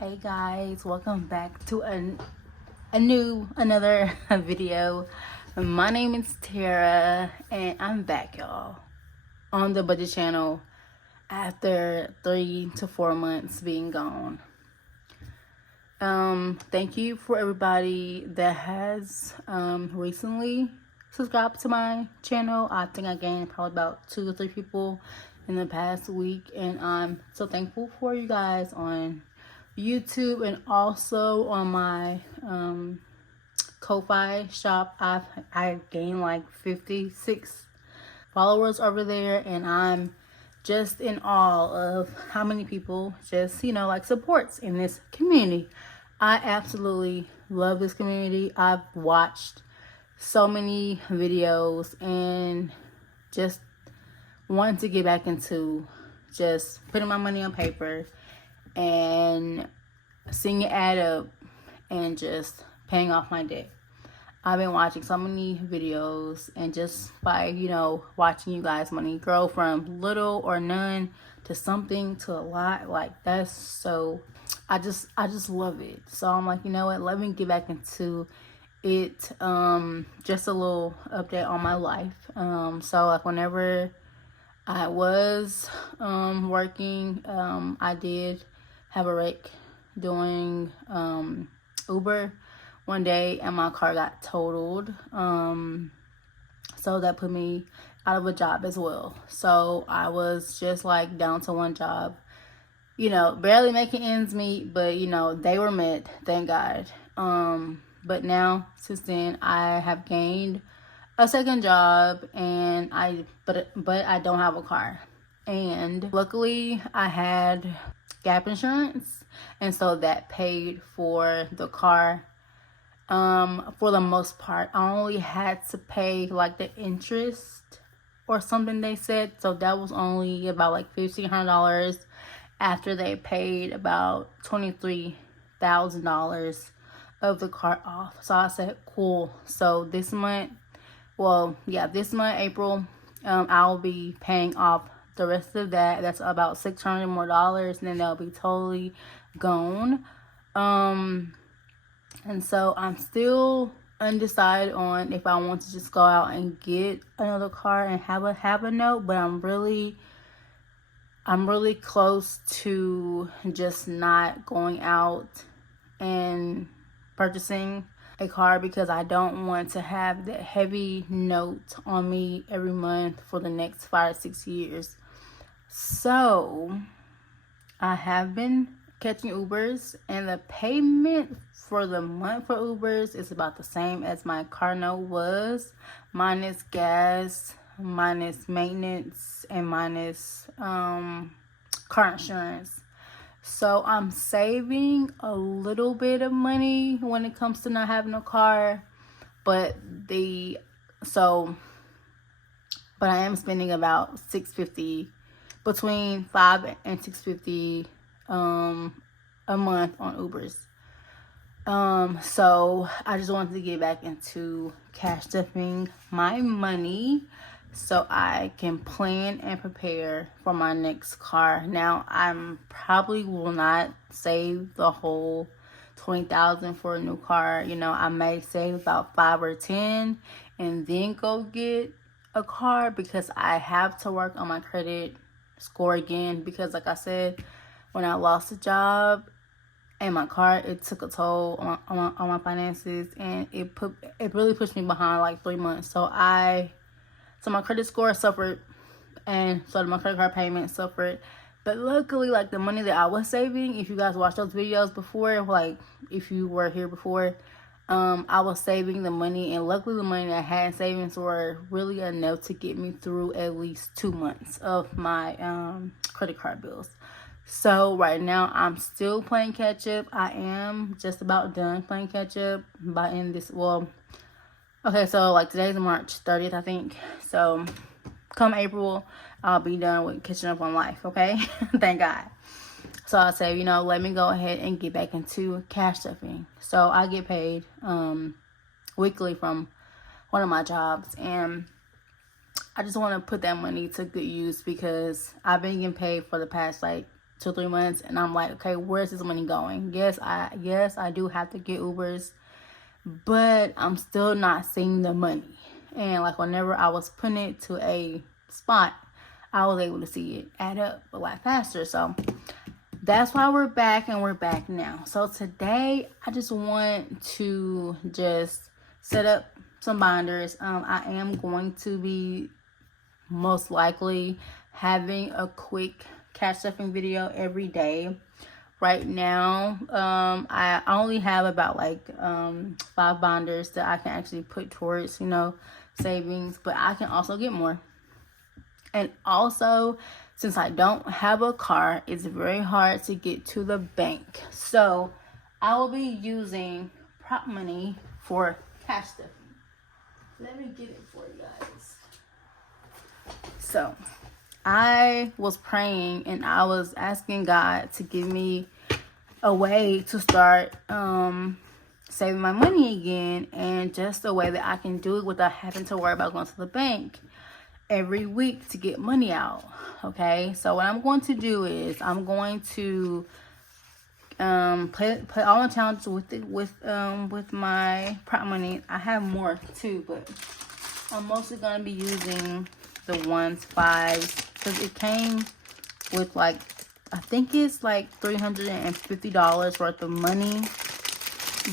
Hey guys, welcome back to another video. My name is Tara and I'm back, y'all, on the budget channel after 3 to 4 months being gone. Thank you for everybody that has recently subscribed to my channel. I think I gained probably about 2 or 3 people in the past week, and I'm so thankful for you guys on YouTube and also on my Ko-Fi shop. I gained like 56 followers over there, and I'm just in awe of how many people just like supports in this community. I absolutely love this community. I've watched so many videos and just wanted to get back into just putting my money on paper and seeing it add up and just paying off my debt. I've been watching so many videos, and just by watching you guys' money grow from little or none to something to a lot, like that's so I just love it. So I'm like, you know what, let me get back into it. Just a little update on my life. So like whenever I was working, I did have a wreck doing Uber one day, and my car got totaled. So that put me out of a job as well. So I was just like down to one job, barely making ends meet, but they were met, thank God. But now since then I have gained a second job, and but I don't have a car. And luckily I had gap insurance, and so that paid for the car. For the most part, I only had to pay like the interest or something they said, so that was only about like $1,500 after they paid about $23,000 of the car off. So I said, cool. So this month, April, I'll be paying off the rest of that. That's about $600 more, and then they'll be totally gone. And so I'm still undecided on if I want to just go out and get another car and have a note, but I'm really close to just not going out and purchasing a car, because I don't want to have that heavy note on me every month for the next 5 or 6 years. So I have been catching Ubers, and the payment for the month for Ubers is about the same as my car note was, minus gas, minus maintenance, and minus car insurance. So I'm saving a little bit of money when it comes to not having a car, but I am spending about $650, between $500 and $650 a month on Ubers. So I just wanted to get back into cash stuffing my money so I can plan and prepare for my next car. Now, I'm probably will not save the whole $20,000 for a new car. I may save about 5 or 10 and then go get a car, because I have to work on my credit score again, because like I said, when I lost a job and my car, it took a toll on my finances, and it really pushed me behind like 3 months. So my credit score suffered, and so my credit card payment suffered. But luckily, like the money that I was saving, if you guys watched those videos before, like if you were here before, I was saving the money, and luckily the money that I had in savings were really enough to get me through at least 2 months of my credit card bills. So right now I'm still playing catch up. I am just about done playing catch up by end this. Okay, so like today's March 30th, I think. So come April, I'll be done with catching up on life. Okay, thank God. So I say, let me go ahead and get back into cash stuffing. So I get paid weekly from one of my jobs, and I just want to put that money to good use, because I've been getting paid for the past like 2-3 months, and I'm like, okay, where's this money going? Yes, I do have to get Ubers, but I'm still not seeing the money. And like whenever I was putting it to a spot, I was able to see it add up a lot faster. So that's why we're back, and we're back now. So today I just want to just set up some binders. I am going to be most likely having a quick cash stuffing video every day. Right now, I only have about like 5 binders that I can actually put towards, you know, savings, but I can also get more. And also, since I don't have a car, it's very hard to get to the bank. So I will be using prop money for cash stuffing. Let me get it for you guys. So I was praying and I was asking God to give me a way to start saving my money again, and just a way that I can do it without having to worry about going to the bank every week to get money out. Okay, so what I'm going to do is I'm going to play all my challenges with my prop money. I have more too, but I'm mostly going to be using the 1s, 5s, because it came with like, I think it's like $350 worth of money.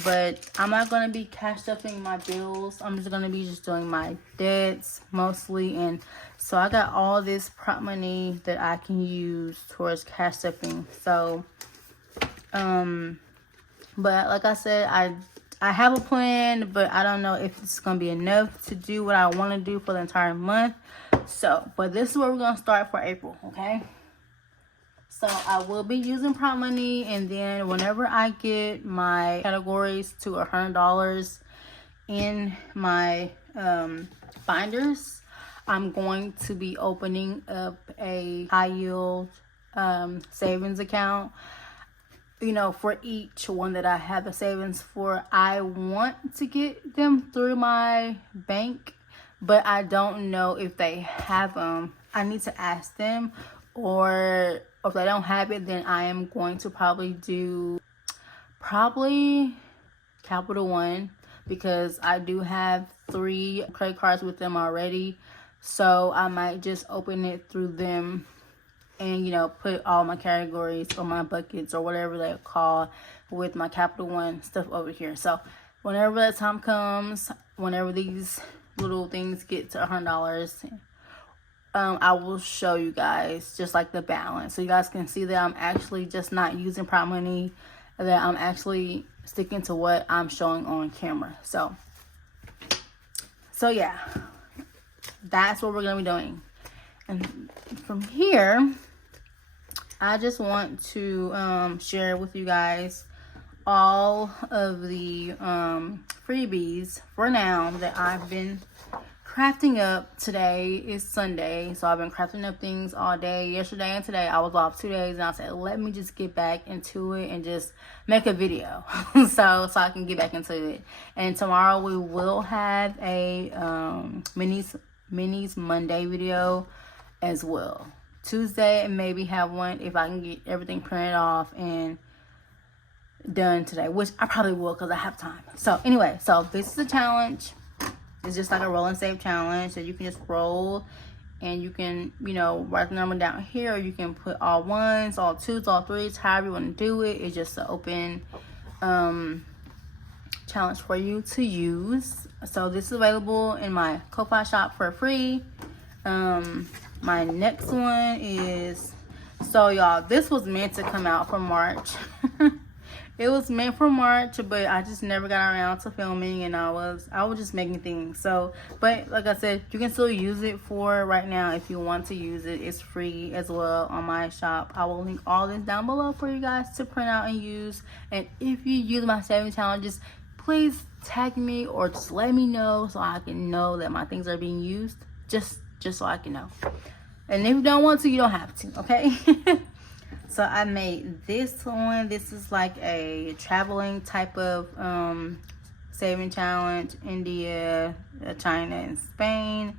But I'm not going to be cash stuffing my bills. I'm just going to be just doing my debts mostly. And so I got all this prop money that I can use towards cash stuffing. So, but like I said, I have a plan, but I don't know if it's going to be enough to do what I want to do for the entire month. So, but this is where we're going to start for April, okay? So I will be using prop money, and then whenever I get my categories to $100 in my binders, I'm going to be opening up a high yield savings account. You know, for each one that I have the savings for, I want to get them through my bank, but I don't know if they have them. I need to ask them, or if they don't have it, then I am going to probably do Capital One, because I do have 3 credit cards with them already. So I might just open it through them and, you know, put all my categories or my buckets or whatever they're called with my Capital One stuff over here. So whenever that time comes, whenever these little things get to $100, I will show you guys just like the balance, so you guys can see that I'm actually just not using prop money, that I'm actually sticking to what I'm showing on camera. So yeah, that's what we're gonna be doing. And from here, I just want to share with you guys all of the freebies for now that I've been crafting up. Today is Sunday, so I've been crafting up things all day. Yesterday and today I was off 2 days, and I said, let me just get back into it and just make a video so I can get back into it. And tomorrow we will have a minis Monday video as well. Tuesday, and maybe have one if I can get everything printed off and done today, which I probably will because I have time. So anyway, so this is a challenge. It's just like a roll and save challenge. So you can just roll, and you can, you know, write the number down here, or you can put all 1s, all 2s, all 3s, however you want to do it. It's just an open challenge for you to use. So this is available in my Ko-Fi shop for free. My next one is, so y'all, this was meant to come out for March. It was meant for March, but I just never got around to filming, and I was just making things. So, but like I said, you can still use it for right now if you want to use it. It's free as well on my shop. I will link all this down below for you guys to print out and use. And if you use my saving challenges, please tag me or just let me know so I can know that my things are being used. Just so I can know. And if you don't want to, you don't have to, okay? So I made this one. This is like a traveling type of saving challenge. India, China, and Spain.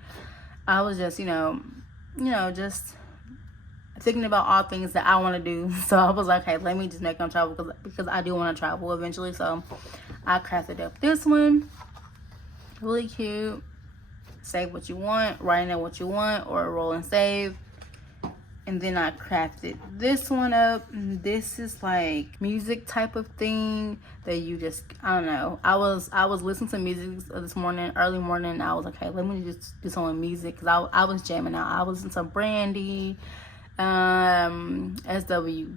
I was just, just thinking about all things that I want to do. So I was like, hey, let me just make them travel because I do want to travel eventually. So I crafted up this one. Really cute. Save what you want, write in what you want, or roll and save. And then I crafted this one up. This is like music type of thing that you just, I don't know. I was listening to music this morning, early morning. And I was like, hey, let me just do some music because I was jamming out. I was into Brandy, SWV,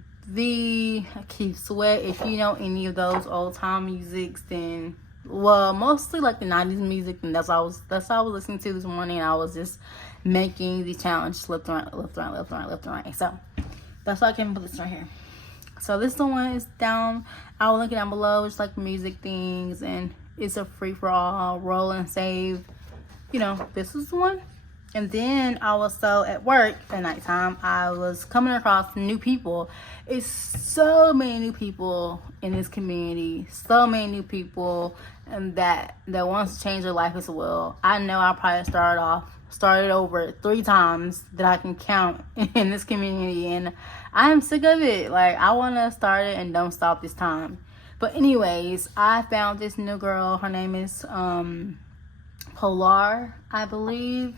Keith Sweat. If you know any of those old time musics, then mostly like the 90s music, and that's all I was listening to this morning. I was just making the challenge left and right. So that's why I came up with this right here. So this one is down. I will link it down below. It's like music things, and it's a free for all, roll and save. You know, this is the one. And then I was at work at nighttime. I was coming across new people. It's so many new people in this community. So many new people, and that wants to change their life as well. I know I probably started over 3 times that I can count in this community, and I am sick of it. Like, I want to start it and don't stop this time. But anyways, I found this new girl. Her name is Polar, I believe.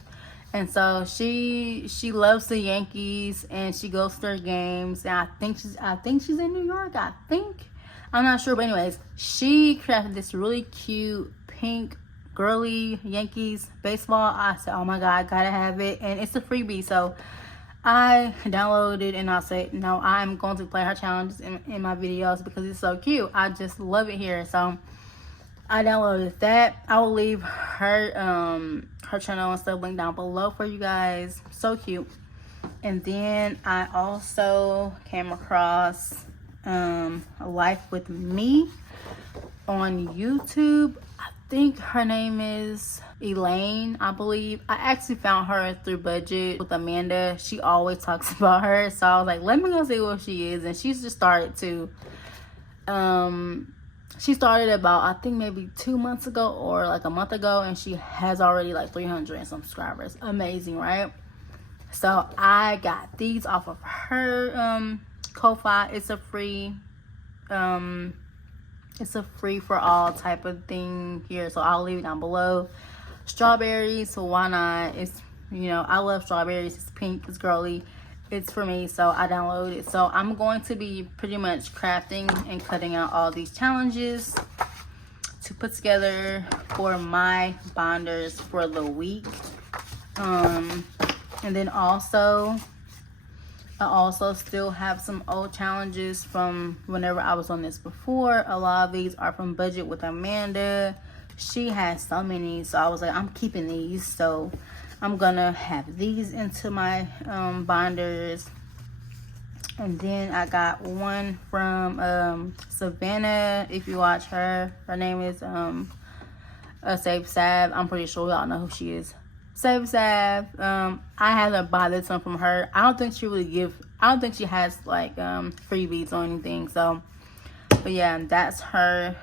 And so she loves the Yankees, and she goes to their games. And I think she's in New York. I'm not sure, but anyways, she crafted this really cute pink girly Yankees baseball. I said, oh my god, I gotta have it, and it's a freebie. So I downloaded it, and I said, no, I'm going to play her challenges in my videos because it's so cute. I just love it here. So I downloaded that. I will leave her channel and stuff linked down below for you guys. So cute. And then I also came across Life with Me on YouTube. I think her name is Elaine, I believe. I actually found her through Budget with Amanda. She always talks about her, so I was like, let me go see what she is. And she's just started to she started about, I think maybe 2 months ago or like a month ago, and she has already like 300 and some subscribers. Amazing, right? So I got these off of her Ko-fi. It's a free for all type of thing here, so I'll leave it down below. Strawberries, so why not? It's, you know, I love strawberries. It's pink, it's girly, it's for me, so I downloaded it. So I'm going to be pretty much crafting and cutting out all these challenges to put together for my binders for the week. And then also I also still have some old challenges from whenever I was on this before. A lot of these are from Budget with Amanda. She has so many, so I was like, I'm keeping these. So I'm gonna have these into my binders. And then I got one from Savannah. If you watch her name is Save Sav. I'm pretty sure y'all know who she is. Save Sav. I had to buy this one from her. I don't think she has like freebies or anything. So, but yeah, that's her.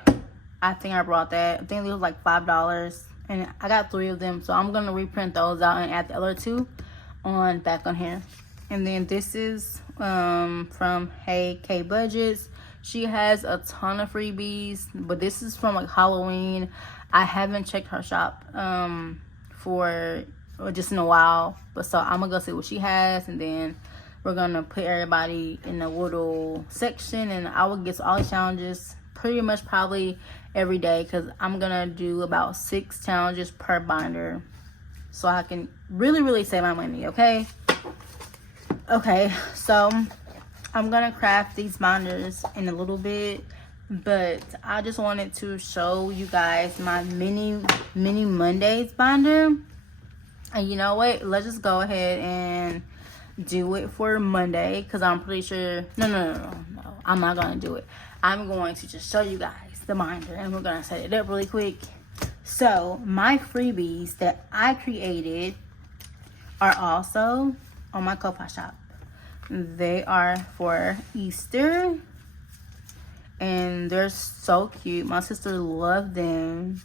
I think I brought that. I think it was like $5, and I got 3 of them. So I'm gonna reprint those out and add the other 2 back on here. And then this is from Hey K Budgets. She has a ton of freebies, but this is from like Halloween. I haven't checked her shop for just in a while, but so I'm gonna go see what she has, and then we're gonna put everybody in a little section, and I will get all the challenges pretty much probably every day, because I'm gonna do about 6 challenges per binder so I can really save my money. Okay, so I'm gonna craft these binders in a little bit, but I just wanted to show you guys my mini Mondays binder. And you know what, let's just go ahead and do it for Monday, because I'm pretty sure no, I'm not gonna do it. I'm going to just show you guys the binder, and we're gonna set it up really quick. So my freebies that I created are also on my Ko-fi shop. They are for Easter, and they're so cute. My sister loved them,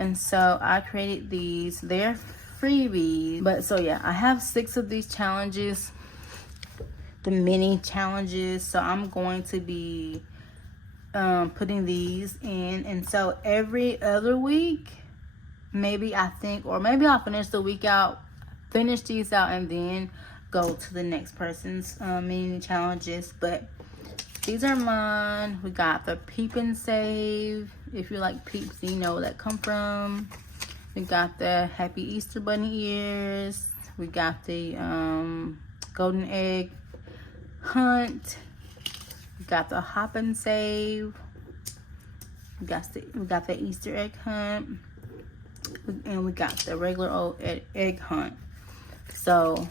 and so I created these. They're freebies, but so yeah, I have 6 of these challenges the mini challenges. So I'm going to be putting these in, and so every other week, maybe I think, or maybe I'll finish the week out, finish these out, and then go to the next person's mini challenges. But these are mine. We got the Peep and Save. If you like peeps, you know where that come from. We got the Happy Easter Bunny ears. We got the Golden Egg Hunt. We got the Hop and Save. We got the Easter Egg Hunt. And we got the regular old egg hunt. So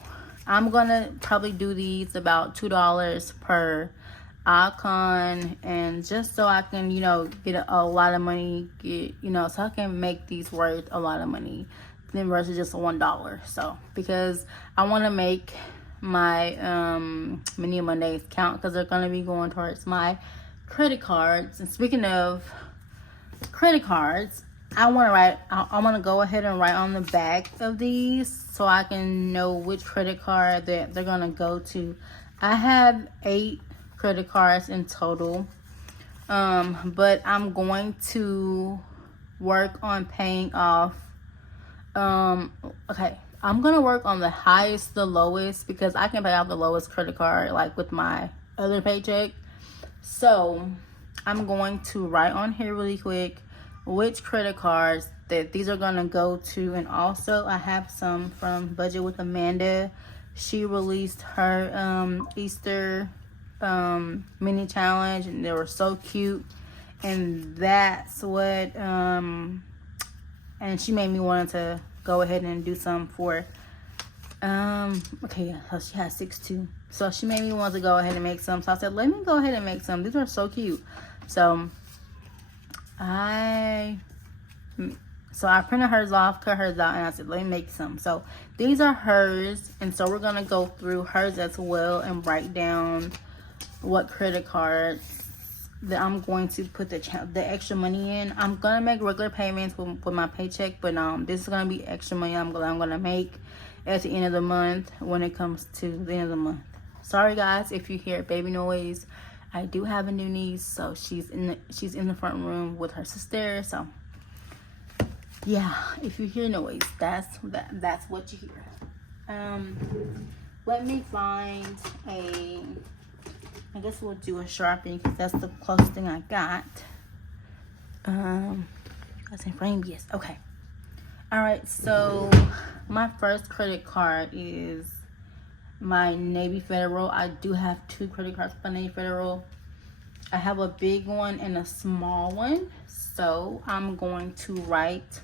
I'm gonna probably do these about $2 per icon, and just so I can, get a lot of money, so I can make these worth a lot of money then versus just $1. So because I want to make my mini Mondays count, because they're going to be going towards my credit cards. And speaking of credit cards, I want to go ahead and write on the back of these so I can know which credit card that they're going to go to. I have 8 credit cards in total, but I'm going to work on paying off. Okay, I'm gonna work on the highest, the lowest, because I can pay off the lowest credit card like with my other paycheck. So I'm going to write on here really quick which credit cards that these are gonna go to. And also I have some from Budget with Amanda. She released her Easter mini challenge, and they were so cute, and that's what and she made me want to go ahead and do some for okay, yeah, so she has 6 too, so she made me want to go ahead and make some. So I said, let me go ahead and make some. These are so cute. So I printed hers off, cut hers out, and I said, let me make some. So these are hers, and so we're gonna go through hers as well and write down what credit cards that I'm going to put the extra money in. I'm gonna make regular payments with my paycheck, but this is gonna be extra money I'm gonna make at the end of the month when it comes to the end of the month. Sorry guys if you hear baby noise. I do have a new niece, so she's in the front room with her sister. So yeah, if you hear noise, that's what you hear. Let me find I guess we'll do a Sharpie because that's the closest thing I got. That's in frame, yes. Okay. All right. So my first credit card is my Navy Federal. I do have 2 credit cards by Navy Federal. I have a big one and a small one. So I'm going to write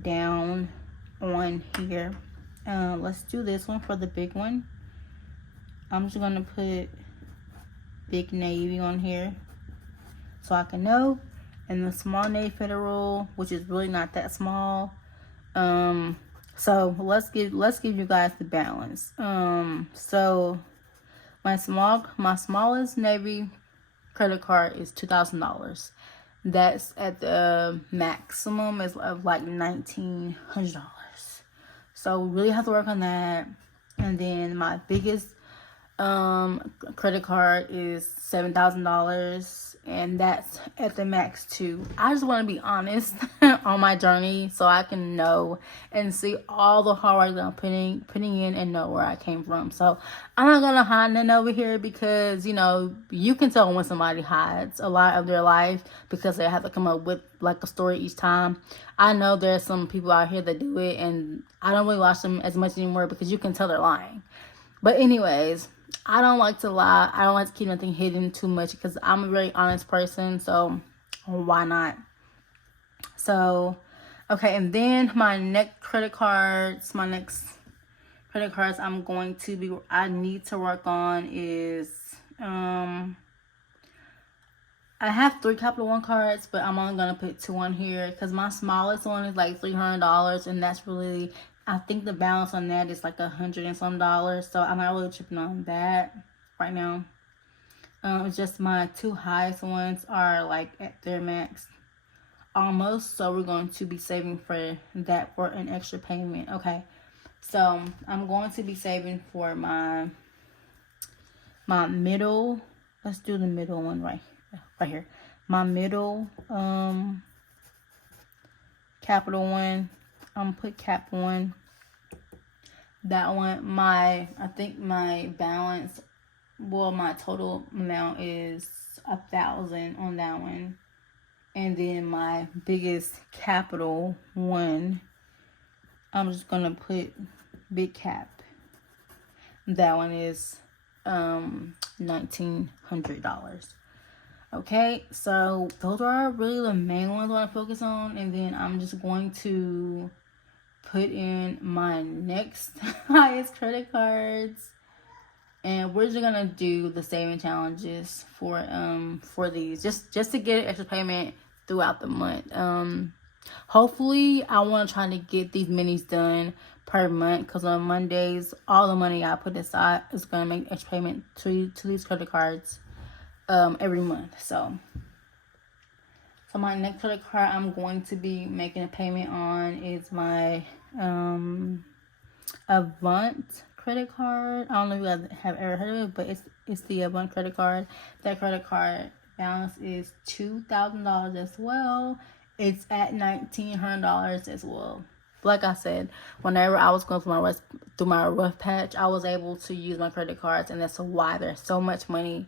down on here. Let's do this one for the big one. I'm just gonna put Big Navy on here so I can know, and the small Navy Federal, which is really not that small. So let's give you guys the balance. So my smallest Navy credit card is $2,000. That's at the maximum is of like $1,900. So we really have to work on that. And then my biggest credit card is $7,000, and that's at the max too. I just want to be honest on my journey so I can know and see all the hard work that I'm putting in and know where I came from. So I'm not gonna hide nothing over here, because you can tell when somebody hides a lot of their life because they have to come up with like a story each time. I know there's some people out here that do it, and I don't really watch them as much anymore because you can tell they're lying. But anyways, I don't like to lie. I don't like to keep nothing hidden too much because I'm a very honest person. So why not? So, okay. And then my next credit cards I need to work on is, I have 3 Capital One cards, but I'm only going to put 2 on here because my smallest one is like $300, and that's really, I think the balance on that is like $100 and some. So I'm not really tripping on that right now. It's just my 2 highest ones are like at their max almost. So we're going to be saving for that for an extra payment. Okay. So I'm going to be saving for my my middle, let's do the middle one right here. My middle capital one, I'm gonna put cap one. That one, I think my balance, well, my total amount is 1,000 on that one. And then my biggest capital one, I'm just gonna put big cap. That one is $1,900. Okay, so those are really the main ones I want to focus on, and then I'm just going to put in my next highest credit cards, and we're just gonna do the saving challenges for these, just to get an extra payment throughout the month. Hopefully I want to try to get these minis done per month, because on Mondays all the money I put aside is gonna make extra payment to these credit cards every month. So my next credit card I'm going to be making a payment on is my Avant credit card. I don't know if you guys have ever heard of it, but it's the Avant credit card. That credit card balance is $2,000 as well. It's at $1,900 as well. Like I said, whenever I was going through my rough patch, I was able to use my credit cards, and that's why there's so much money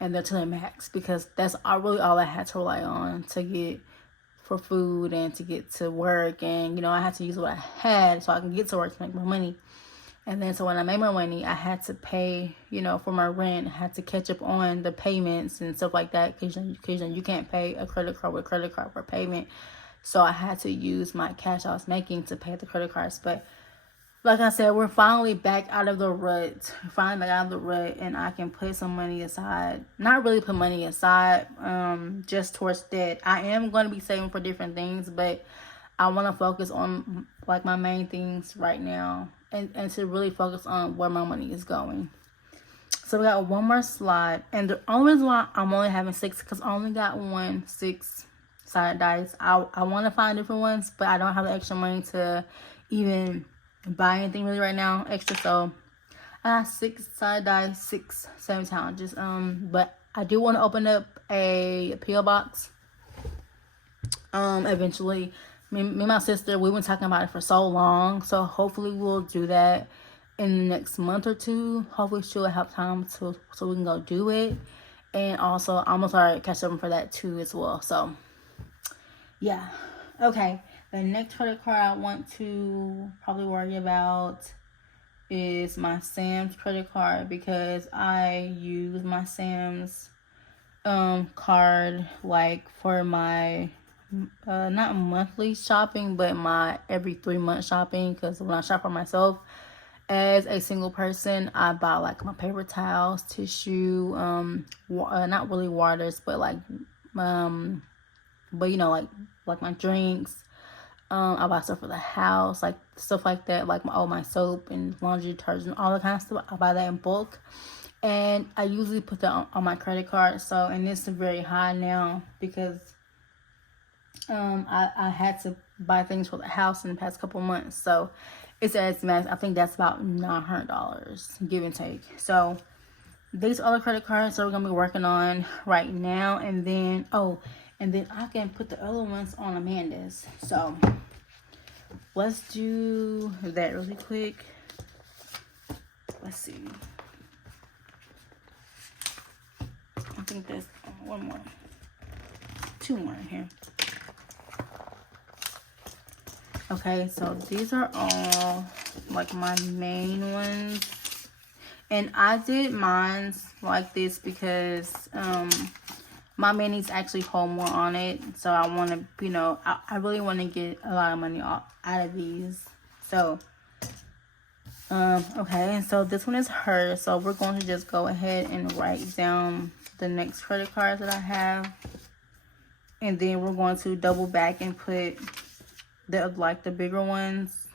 and they're to the max, because that's really all I had to rely on to get for food and to get to work. And, you know, I had to use what I had so I can get to work to make my money. And then so when I made my money, I had to pay, you know, for my rent. I had to catch up on the payments and stuff like that, because you can't pay a credit card with credit card for payment. So I had to use my cash I was making to pay the credit cards. But like I said, we're finally back out of the rut. And I can put some money aside. Not really put money aside, just towards debt. I am going to be saving for different things, but I want to focus on like my main things right now, and to really focus on where my money is going. So we got one more slide, and the only reason why I'm only having 6, because I only got 6 side dice. I want to find different ones, but I don't have the extra money to even buy anything really right now extra. So I got 6 side dice, 6 saving challenges. But I do want to open up a PO box eventually. Me and my sister, we've been talking about it for so long, so hopefully we'll do that in the next month or two. Hopefully she'll have time so we can go do it. And also I'm gonna start catch up for that too as well. So yeah. Okay, the next credit card I want to probably worry about is my Sam's credit card, because I use my Sam's card like for my not monthly shopping, but my every 3 month shopping. Because when I shop for myself as a single person, I buy like my paper towels, tissue, not really waters, but like but you know, like my drinks. I buy stuff for the house, like stuff like that, like my soap and laundry detergent, all that kind of stuff. I buy that in bulk, and I usually put that on my credit card. So, and it's very high now because I had to buy things for the house in the past couple months. So it's at its max. I think that's about $900, give and take. So these other credit cards that we're gonna be working on right now, and then I can put the other ones on Amanda's. So let's do that really quick. Let's see. I think there's one more. 2 more in here. Okay, so these are all like my main ones. And I did mine like this because my minis actually hold more on it. So I want to, you know, I really want to get a lot of money out of these. So, okay, and so this one is hers. So we're going to just go ahead and write down the next credit cards that I have. And then we're going to double back and put the bigger ones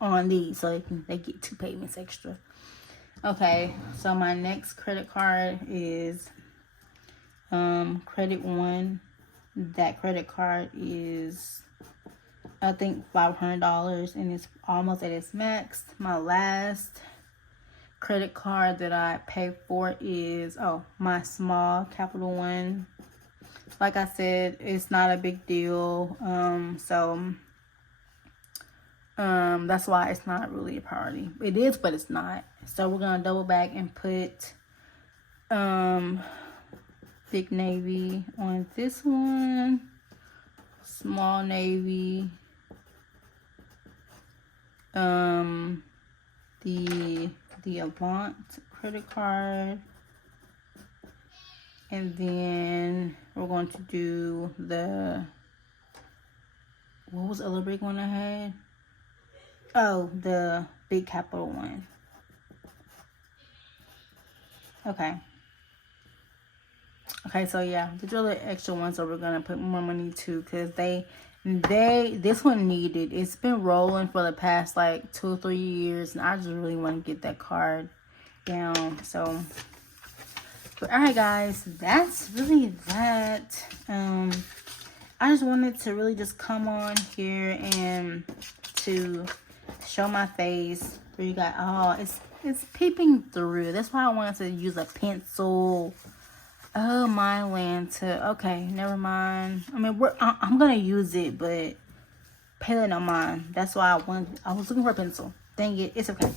on these, so they get 2 payments extra. Okay, so my next credit card is Credit One. That credit card is, I think, $500, and it's almost at its max. My last credit card that I pay for is, my small Capital One. Like I said, it's not a big deal. That's why it's not really a priority. It is, but it's not. So we're gonna double back and put big Navy on this one, small Navy, the Avant credit card, and then we're going to do the, what was the other big one I had? Oh, the big Capital One. Okay, so yeah, these are the extra ones that we're gonna put more money to, because this one needed. It's been rolling for the past like 2 or 3 years, and I just really want to get that card down. So, but all right, guys, that's really that. I just wanted to really just come on here and to show my face for you guys. Oh, it's peeping through. That's why I wanted to use a pencil. Oh, my Lanta. Okay, never mind. I mean, I'm gonna use it, but Pele don't mind. That's why I was looking for a pencil. Dang it, it's okay.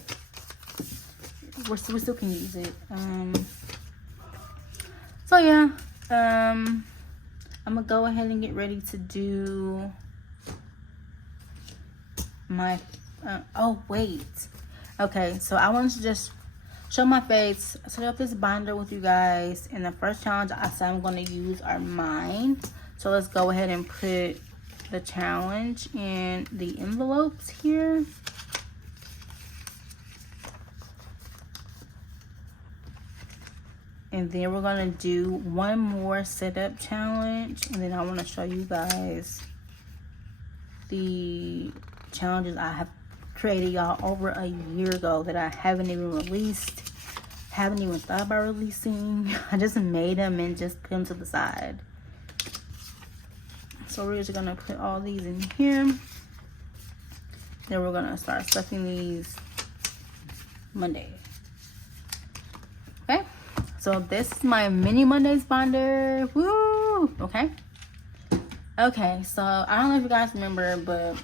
We still can use it. So yeah, I'm gonna go ahead and get ready to do my. Oh wait. Okay, so I wanted to just show my face, set up this binder with you guys, and the first challenge I said I'm going to use are mine. So let's go ahead and put the challenge in the envelopes here. And then we're going to do one more setup challenge, and then I want to show you guys the challenges I have created, y'all, over a year ago that I haven't even released, haven't even thought about releasing. I just made them and just put them to the side. So we're just gonna put all these in here. Then we're gonna start stuffing these Monday. Okay, so this is my mini Mondays binder. Woo! Okay, so I don't know if you guys remember, but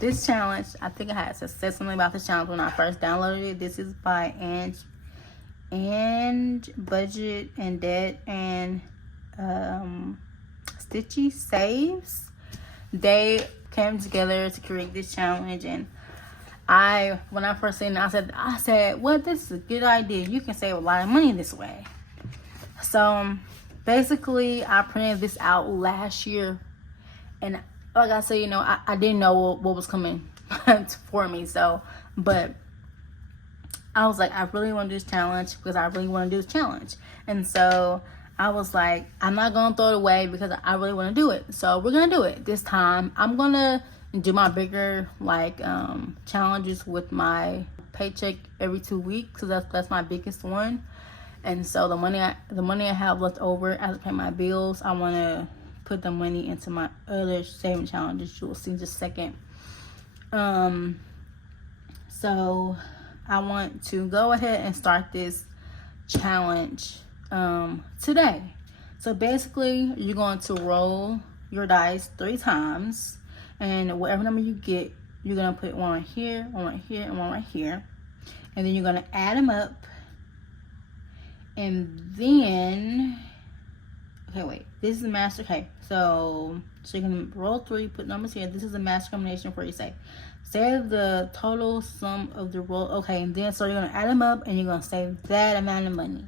this challenge, I think I had to say something about this challenge when I first downloaded it. This is by and Budget and Debt and Stitchy Saves. They came together to create this challenge, and when I first seen it, I said, well, this is a good idea. You can save a lot of money this way. So basically, I printed this out last year, and like I said, you know, I didn't know what was coming for me. So, but I was like, I really want to do this challenge because I really want to do this challenge. And so I was like, I'm not going to throw it away because I really want to do it. So we're going to do it this time. I'm going to do my bigger challenges with my paycheck every 2 weeks. So that's my biggest one. And so the money I have left over as I pay my bills, I want to put the money into my other saving challenges. You will see in just a second. So I want to go ahead and start this challenge today. So basically, you're going to roll your dice 3 times, and whatever number you get, you're going to put one right here, one right here, and one right here, and then you're going to add them up. And then, okay, wait, this is the master. Okay, so you can roll 3, put numbers here. This is a master combination for you. Say the total sum of the roll. Okay, and then so you're gonna add them up, and you're gonna save that amount of money.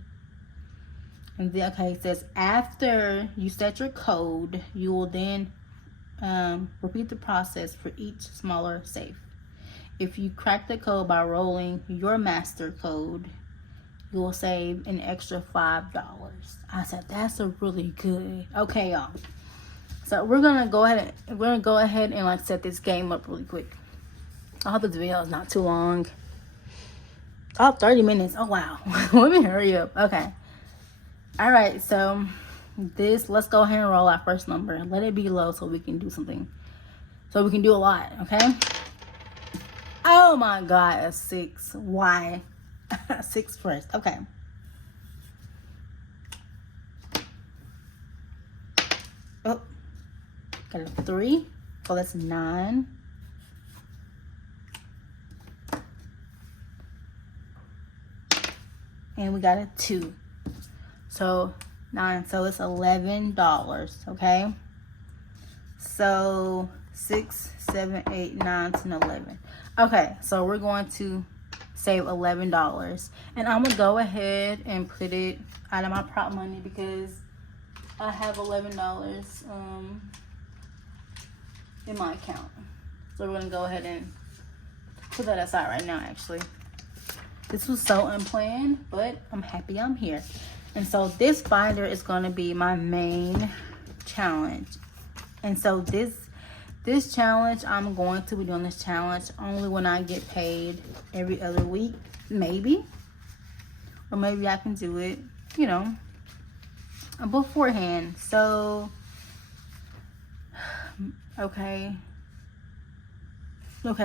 And then, okay, it says after you set your code, you will then repeat the process for each smaller save. If you crack the code by rolling your master code, you will save an extra $5. I said, that's a really good. Okay, y'all. So we're gonna go ahead and like set this game up really quick. I hope this video is not too long. Oh, 30 minutes. Oh wow. Let me hurry up. Okay. All right, so let's go ahead and roll our first number. Let it be low so we can do something. So we can do a lot, okay? Oh my God, a 6. Why? 6 first. Okay. Oh, got a 3. So that's 9. And we got a 2. So 9. So it's $11. Okay. So 6, 7, 8, 9, 10, 11. Okay. So we're going to save $11. And I'm going to go ahead and put it out of my prop money because I have $11 in my account. So we're going to go ahead and put that aside right now, actually. This was so unplanned, but I'm happy I'm here. And so this binder is going to be my main challenge. And so this challenge, I'm going to be doing this challenge only when I get paid every other week, maybe. Or maybe I can do it, you know, beforehand. So, okay,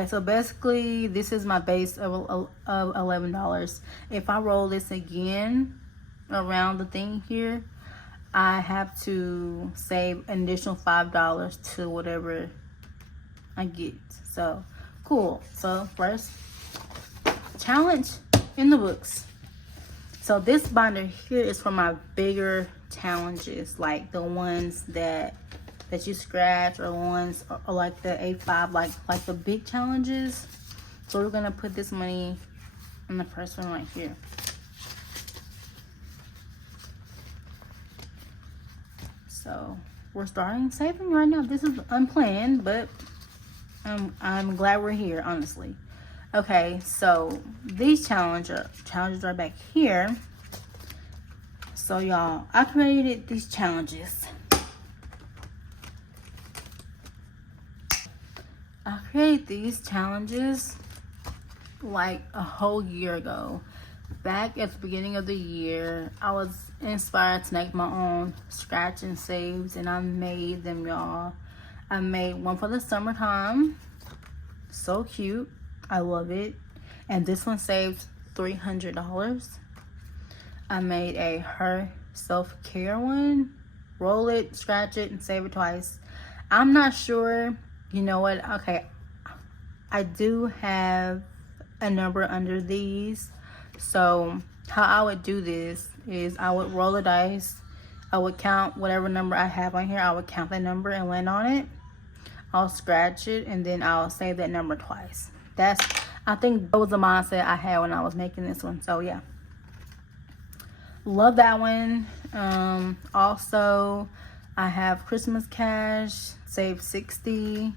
so basically this is my base of $11. If I roll this again around the thing here, I have to save an additional $5 to whatever I get. So cool. So first challenge in the books. So this binder here is for my bigger challenges, like the ones that you scratch, or ones or like the A5, like the big challenges. So we're gonna put this money in the first one right here. So we're starting saving right now. This is unplanned, but I'm glad we're here, honestly. Okay, so these challenges are back here. So y'all, I created these challenges. I created these challenges like a whole year ago. Back at the beginning of the year, I was inspired to make my own scratch and saves, and I made them, y'all. I made one for the summertime. So cute. I love it. And this one saved $300. I made a her self-care one. Roll it, scratch it, and save it twice. I'm not sure. You know what? Okay. I do have a number under these. So how I would do this is I would roll the dice. I would count whatever number I have on here. I would count that number and land on it. I'll scratch it, and then I'll save that number twice. I think that was the mindset I had when I was making this one. So yeah, love that one. Also, I have Christmas cash, save 60.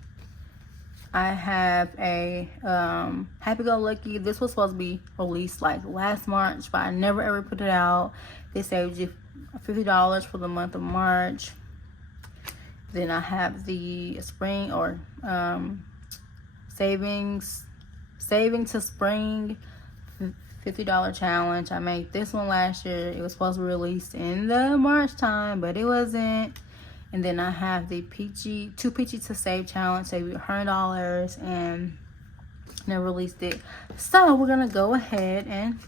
I have a Happy Go Lucky. This was supposed to be released like last March, but I never ever put it out. They saved you $50 for the month of March. Then I have the spring or saving to spring $50 challenge. I made this one last year. It was supposed to be released in the March time, but it wasn't. And then I have the two peachy to save challenge, save you $100, and never released it. So we're gonna go ahead and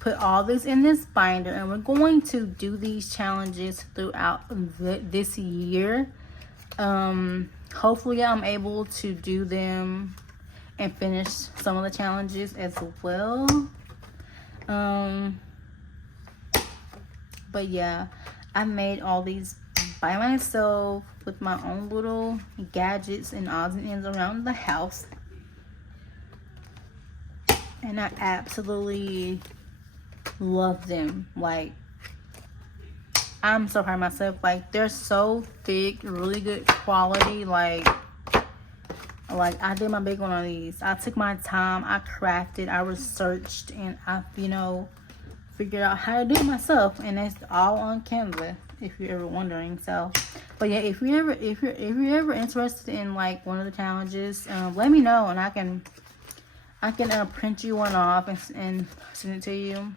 put all this in this binder, and we're going to do these challenges throughout this year. Hopefully I'm able to do them and finish some of the challenges as well. But yeah, I made all these by myself with my own little gadgets and odds and ends around the house, and I absolutely love them. Like, I'm so proud of myself. Like, they're so thick, really good quality. Like I did my big one on these. I took my time, I crafted, I researched, and I figured out how to do it myself, and it's all on Canva, if you're ever wondering. So, but yeah, if you're ever interested in like one of the challenges, let me know, and I can print you one off and send it to you.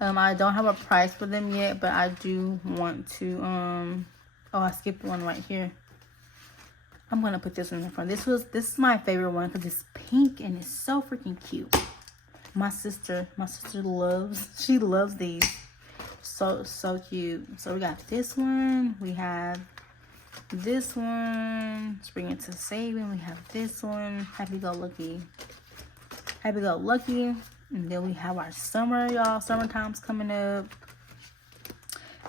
I don't have a price for them yet, but I do want to. Oh, I skipped one right here. I'm gonna put this one in the front. This is my favorite one because it's pink and it's so freaking cute. My sister she loves these. So cute. So we got this one. We have this one. Spring into saving. We have this one. Happy Go Lucky. Happy Go Lucky. And then we have our summer, y'all. Summertime's coming up.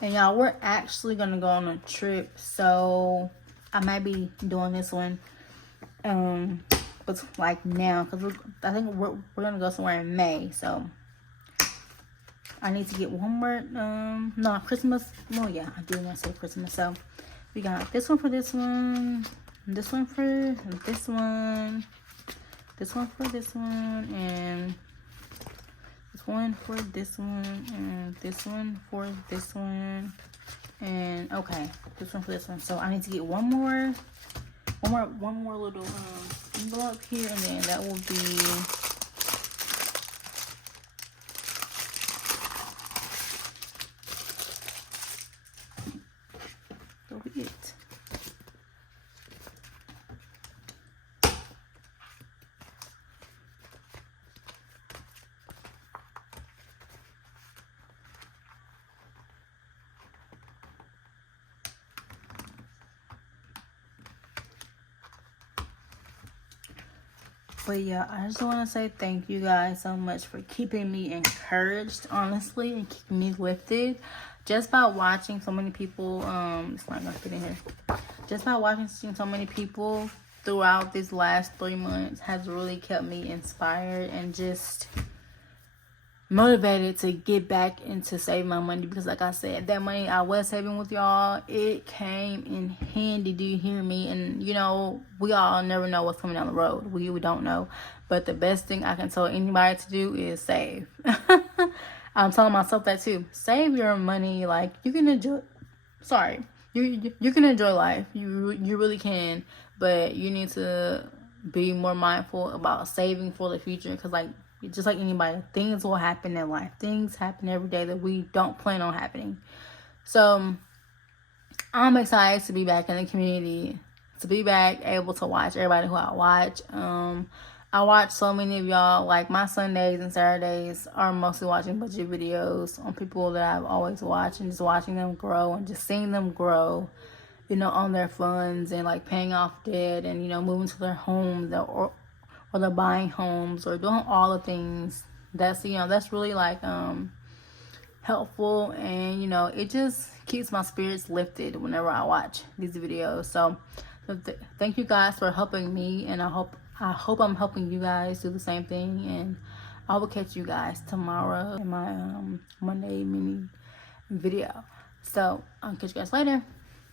And y'all, we're actually gonna go on a trip. So I might be doing this one. But like now, because I think we're gonna go somewhere in May. So I need to get one more, no, Christmas. Well, yeah, I do want to say Christmas. So we got this one for this one, this one for this one, this one for this one, and this one for this one, and this one for this one, and okay, this one for this one. So I need to get one more little envelope here, and then that will be. It. But yeah, I just want to say thank you guys so much for keeping me encouraged, honestly, and keeping me lifted. Just by watching so many people, it's not gonna fit in here. Just by watching so many people throughout these last 3 months has really kept me inspired and just motivated to get back into saving my money, because like I said, that money I was saving with y'all, it came in handy. Do you hear me? And you know, we all never know what's coming down the road. We don't know, but the best thing I can tell anybody to do is save. I'm telling myself that too. Save your money. Like, you can enjoy, you can enjoy life. You really can, but you need to be more mindful about saving for the future, because like, just like anybody, things will happen in life. Things happen every day that we don't plan on happening. So I'm excited to be back in the community, to be back able to watch everybody who I watch. I watch so many of y'all. Like, my Sundays and Saturdays are mostly watching budget videos on people that I've always watched, and just watching them grow and just seeing them grow, you know, on their funds and like paying off debt and, you know, moving to their homes, or they're buying homes, or doing all the things. That's, you know, that's really like helpful, and you know, it just keeps my spirits lifted whenever I watch these videos. So thank you guys for helping me, and I hope I'm helping you guys do the same thing. And I will catch you guys tomorrow in my Monday mini video. So I'll catch you guys later.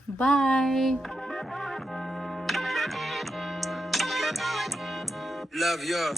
Bye. Love you.